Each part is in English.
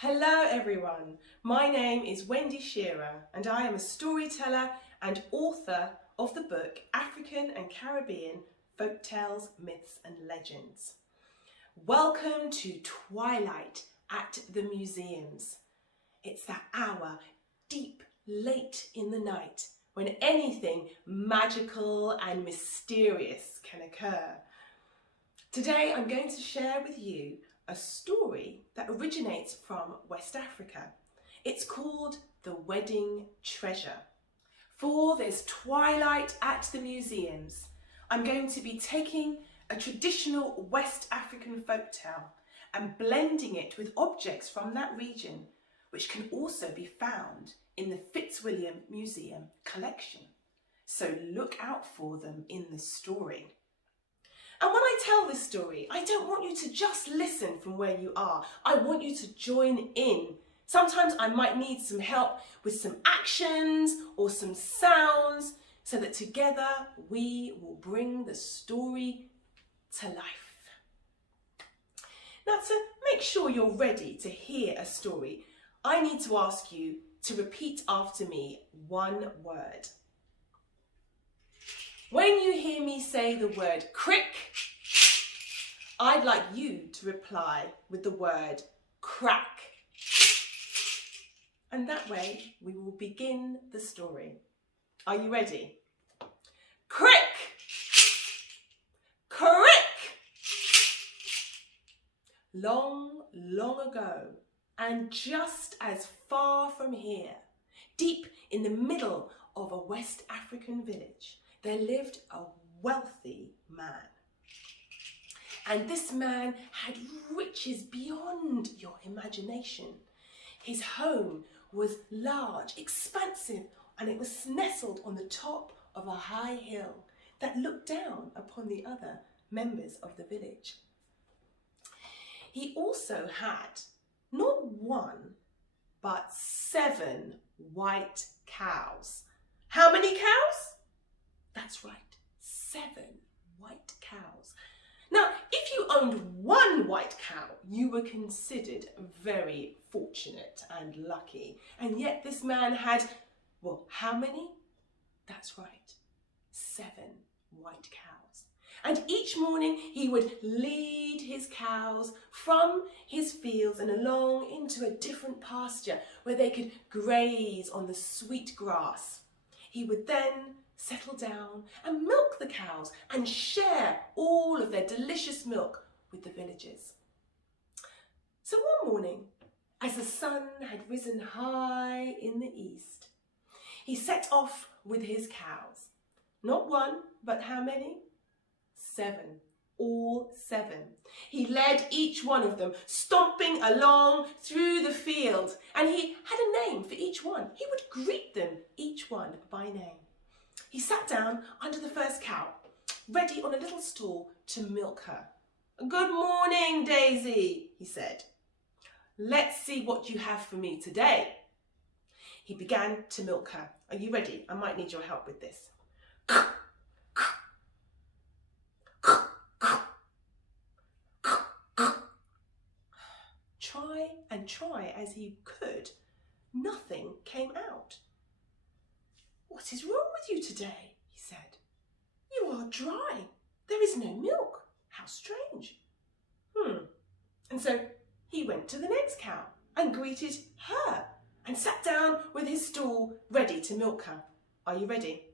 Hello everyone, my name is Wendy Shearer and I am a storyteller and author of the book African and Caribbean Folktales, Myths and Legends. Welcome to Twilight at the Museums. It's that hour deep late in the night when anything magical and mysterious can occur. Today I'm going to share with you a story that originates from West Africa. It's called The Wedding Treasure. For this Twilight at the Museums, I'm going to be taking a traditional West African folktale and blending it with objects from that region, which can also be found in the Fitzwilliam Museum collection. So look out for them in the story. And when I tell this story, I don't want you to just listen from where you are. I want you to join in. Sometimes I might need some help with some actions or some sounds so that together we will bring the story to life. Now, to make sure you're ready to hear a story, I need to ask you to repeat after me one word. When you hear me say the word crick, I'd like you to reply with the word crack. And that way we will begin the story. Are you ready? Crick! Crick! Long, long ago, and just as far from here, deep in the middle of a West African village, there lived a wealthy man. And this man had riches beyond your imagination. His home was large, expansive, and it was nestled on the top of a high hill that looked down upon the other members of the village. He also had not one, but 7 white cows. How many cows? That's right, 7 white cows. Now, if you owned 1 white cow, you were considered very fortunate and lucky. And yet this man had, well, how many? That's right, 7 white cows. And each morning he would lead his cows from his fields and along into a different pasture where they could graze on the sweet grass. He would then settle down and milk the cows and share all of their delicious milk with the villagers. So one morning, as the sun had risen high in the east, he set off with his cows. Not 1, but how many? 7. All 7. He led each one of them, stomping along through the field, and he had a name for each one. He would greet them, each one by name. He sat down under the first cow, ready on a little stool to milk her. "Good morning, Daisy," he said. "Let's see what you have for me today." He began to milk her. Are you ready? I might need your help with this. Try and try as he could, nothing came out. "What is wrong with you today?" he said. "You are dry. There is no milk. How strange." And so he went to the next cow and greeted her and sat down with his stool ready to milk her. Are you ready?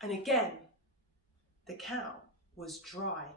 And again, the cow was dry.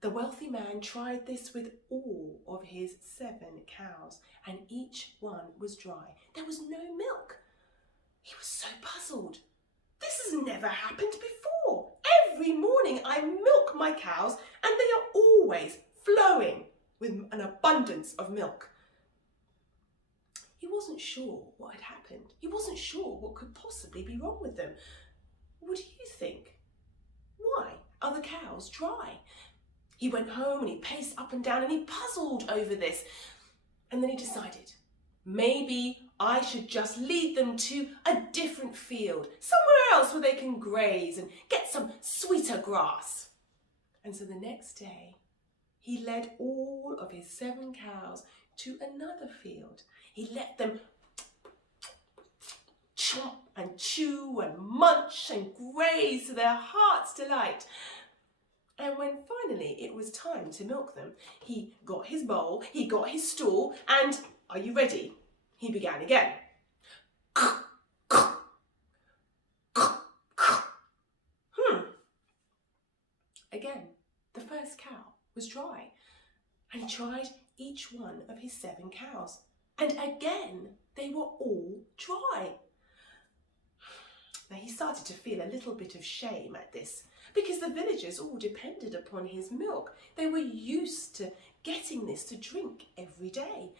The wealthy man tried this with all of his 7 cows, and each one was dry. There was no milk. He was so puzzled. This has never happened before. Every morning I milk my cows, and they are always flowing with an abundance of milk. He wasn't sure what had happened. He wasn't sure what could possibly be wrong with them. What do you think? Why are the cows dry? He went home and he paced up and down and he puzzled over this. And then he decided, maybe I should just lead them to a different field, somewhere else where they can graze and get some sweeter grass. And so the next day, he led all of his 7 cows to another field. He let them chomp and chew and munch and graze to their heart's delight. And when finally it was time to milk them, he got his bowl, he got his stool, and, are you ready? He began again. Again, the first cow was dry, and he tried each one of his 7 cows, and again they were all dry. Now he started to feel a little bit of shame at this, because the villagers all depended upon his milk. They were used to getting this to drink every day.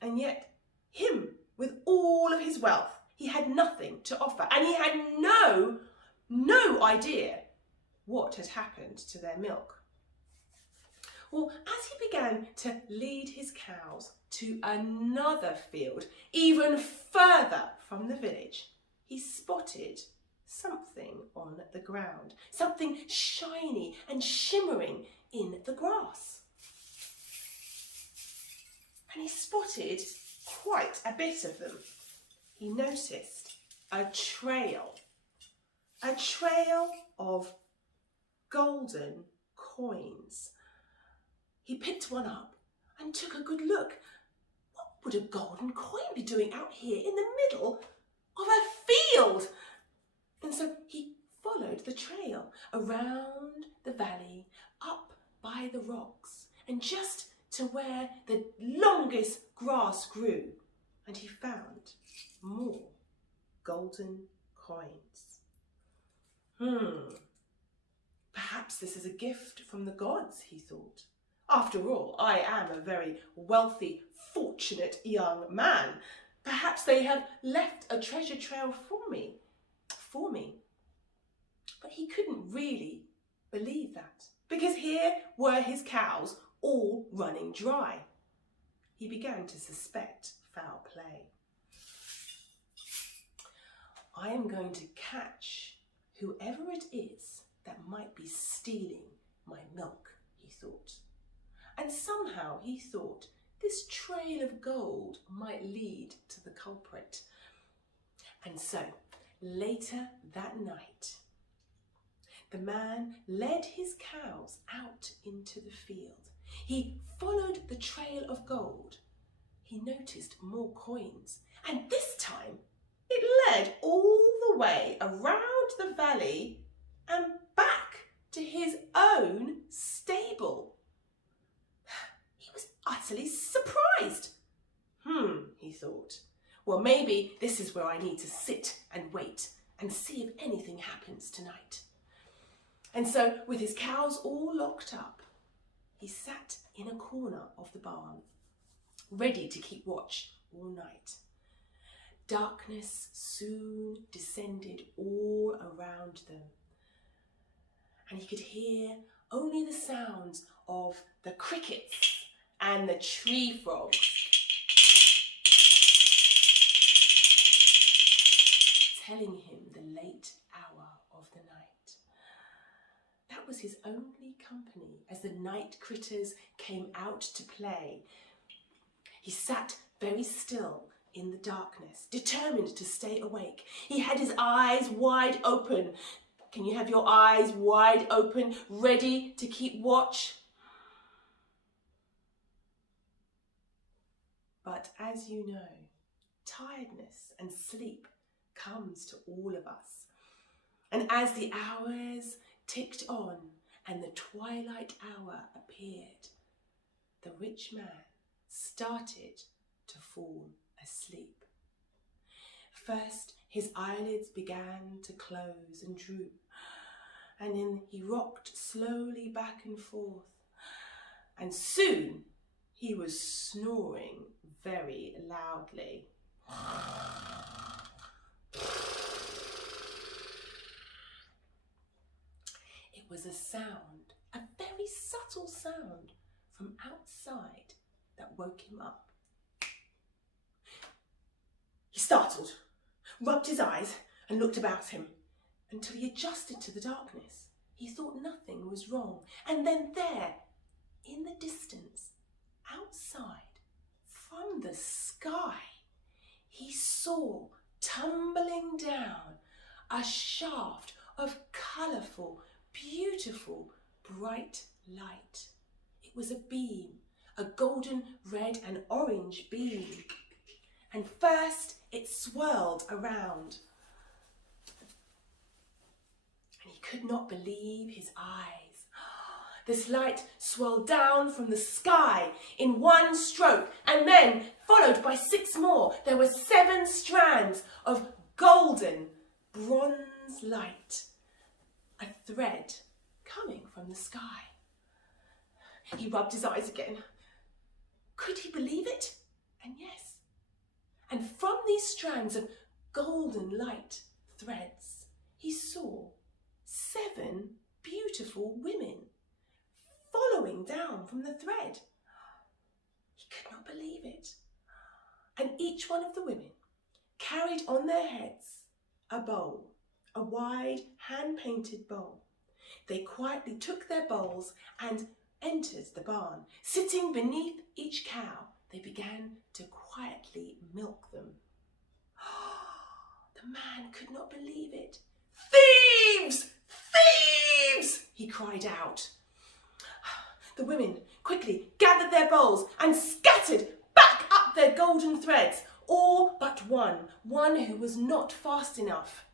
And yet him, with all of his wealth, he had nothing to offer, and he had no idea what had happened to their milk. Well, as he began to lead his cows to another field, even further from the village, he spotted something on the ground, something shiny and shimmering in the grass. And he spotted quite a bit of them. He noticed a trail of golden coins. He picked one up and took a good look. What would a golden coin be doing out here in the middle of a field? And so he followed the trail around the valley, up by the rocks, and just to where the longest grass grew, and he found more golden coins. Perhaps this is a gift from the gods, he thought. After all, I am a very wealthy, fortunate young man. Perhaps they have left a treasure trail for me. But he couldn't really believe that, because here were his cows all running dry. He began to suspect foul play. I am going to catch whoever it is that might be stealing my milk, he thought. And somehow he thought this trail of gold might lead to the culprit. And so, later that night, the man led his cows out into the field. He followed the trail of gold. He noticed more coins, and this time it led all the way around the valley and back to his own stable. He was utterly surprised. He thought, well, maybe this is where I need to sit and wait and see if anything happens tonight. And so, with his cows all locked up, he sat in a corner of the barn, ready to keep watch all night. Darkness soon descended all around them, and he could hear only the sounds of the crickets and the tree frogs telling him the late hour of the night. That was his only company as the night critters came out to play. He sat very still in the darkness, determined to stay awake. He had his eyes wide open. Can you have your eyes wide open, ready to keep watch? But as you know, tiredness and sleep comes to all of us. And as the hours ticked on and the twilight hour appeared, the rich man started to fall asleep. First, his eyelids began to close and droop, and then he rocked slowly back and forth, and soon he was snoring very loudly. It was a sound, a very subtle sound from outside that woke him up. He startled, rubbed his eyes and looked about him until he adjusted to the darkness. he thought nothing was wrong. And then there, in the distance, outside, from the sky, he saw tumbling down a shaft of colourful, beautiful, bright light. It was a beam, a golden, red and orange beam. And first it swirled around. And he could not believe his eyes. This light swirled down from the sky in one stroke, and then, followed by 6 more, there were 7 strands of golden bronze light, a thread coming from the sky. He rubbed his eyes again. Could he believe it? And yes. And from these strands of golden light threads, he saw 7 beautiful women following down from the thread. He could not believe it. And each one of the women carried on their heads a bowl, a wide hand-painted bowl. They quietly took their bowls and entered the barn. Sitting beneath each cow, they began to quietly milk them. The man could not believe it. "Thieves! Thieves!" he cried out. The women quickly gathered their bowls and scattered back up their golden threads, all but one who was not fast enough.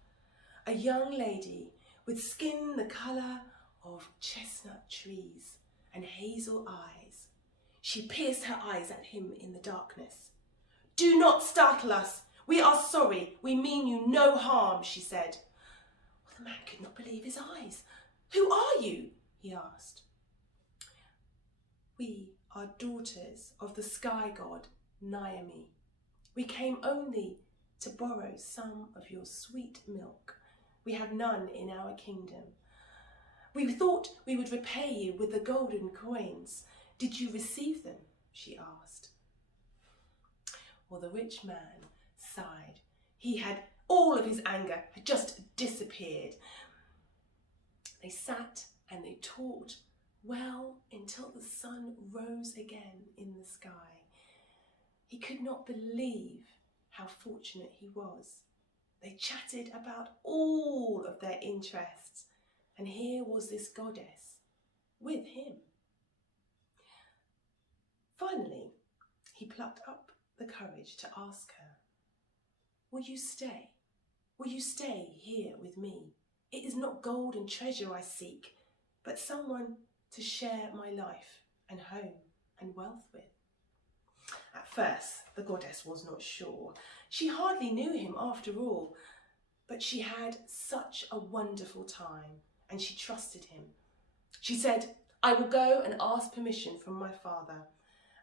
A young lady with skin the colour of chestnut trees and hazel eyes. She pierced her eyes at him in the darkness. "Do not startle us. We are sorry. We mean you no harm," she said. Well, the man could not believe his eyes. "Who are you?" he asked. "We are daughters of the sky god, Naomi. We came only to borrow some of your sweet milk. We have none in our kingdom. We thought we would repay you with the golden coins. Did you receive them?" she asked. Well, the rich man sighed. All of his anger had just disappeared. They sat and they talked well until the sun rose again in the sky. He could not believe how fortunate he was. They chatted about all of their interests, and here was this goddess with him. Finally, he plucked up the courage to ask her, "Will you stay? Will you stay here with me? It is not gold and treasure I seek, but someone to share my life and home and wealth with." At first, the goddess was not sure. She hardly knew him after all, but she had such a wonderful time and she trusted him. She said, "I will go and ask permission from my father,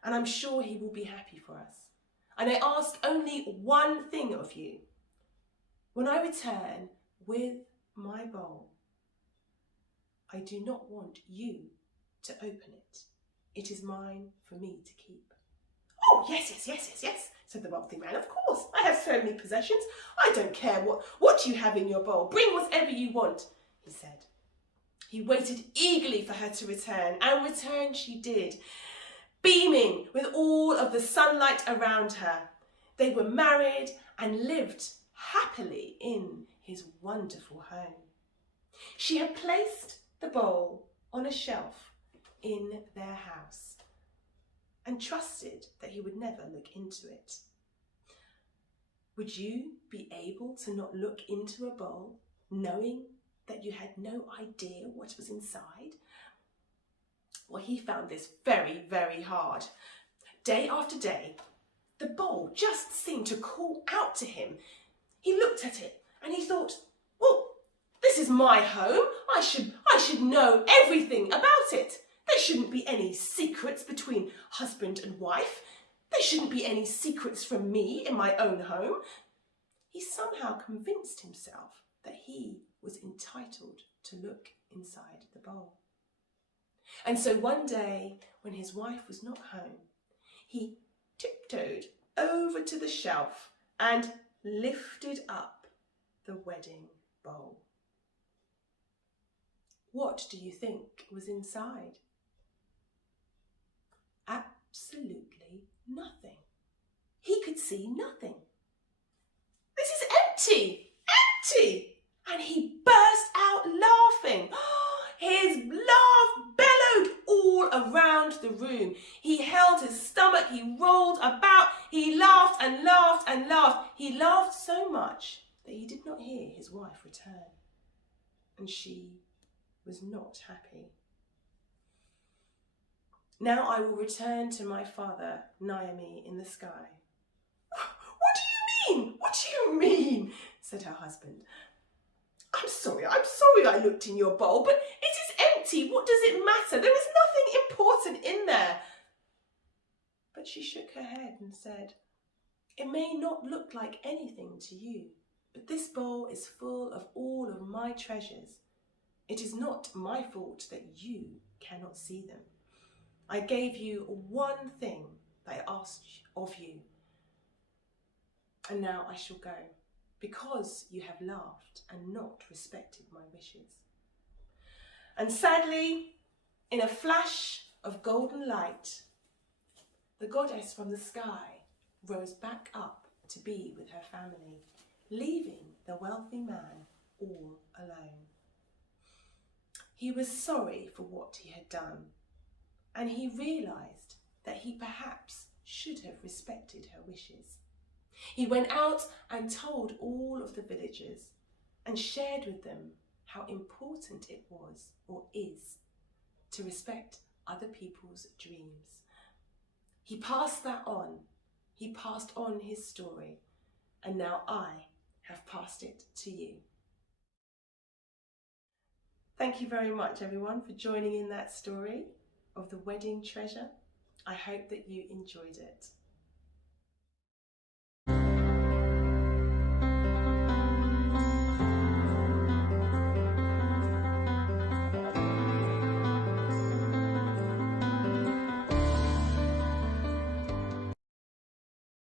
and I'm sure he will be happy for us. And I ask only one thing of you. When I return with my bowl, I do not want you to open it. It is mine for me to keep." "Oh, yes, said the wealthy man. "Of course, I have so many possessions. I don't care what you have in your bowl. Bring whatever you want," he said. He waited eagerly for her to return, and return she did, beaming with all of the sunlight around her. They were married and lived happily in his wonderful home. She had placed the bowl on a shelf in their house and trusted that he would never look into it. Would you be able to not look into a bowl knowing that you had no idea what was inside? Well, he found this very, very hard. Day after day, the bowl just seemed to call out to him. He looked at it and he thought, "Well, this is my home. I should know everything about it. There shouldn't be any secrets between husband and wife. There shouldn't be any secrets from me in my own home." He somehow convinced himself that he was entitled to look inside the bowl. And so one day, when his wife was not home, he tiptoed over to the shelf and lifted up the wedding bowl. What do you think was inside? Absolutely nothing. He could see nothing. This is empty! Empty! And he burst out laughing. His laugh bellowed all around the room. He held his stomach, he rolled about, he laughed and laughed and laughed. He laughed so much that he did not hear his wife return. And she was not happy. Now I will return to my father, Naomi, in the sky. What do you mean? What do you mean? Said her husband. I'm sorry I looked in your bowl, but it is empty. What does it matter? There is nothing important in there. But she shook her head and said, it may not look like anything to you, but this bowl is full of all of my treasures. It is not my fault that you cannot see them. I gave you one thing that I asked of you, and now I shall go, because you have laughed and not respected my wishes. And sadly, in a flash of golden light, the goddess from the sky rose back up to be with her family, leaving the wealthy man all alone. He was sorry for what he had done, and he realised that he perhaps should have respected her wishes. He went out and told all of the villagers and shared with them how important it was or is to respect other people's dreams. He passed that on. He passed on his story, and now I have passed it to you. Thank you very much, everyone, for joining in that story of the wedding treasure. I hope that you enjoyed it.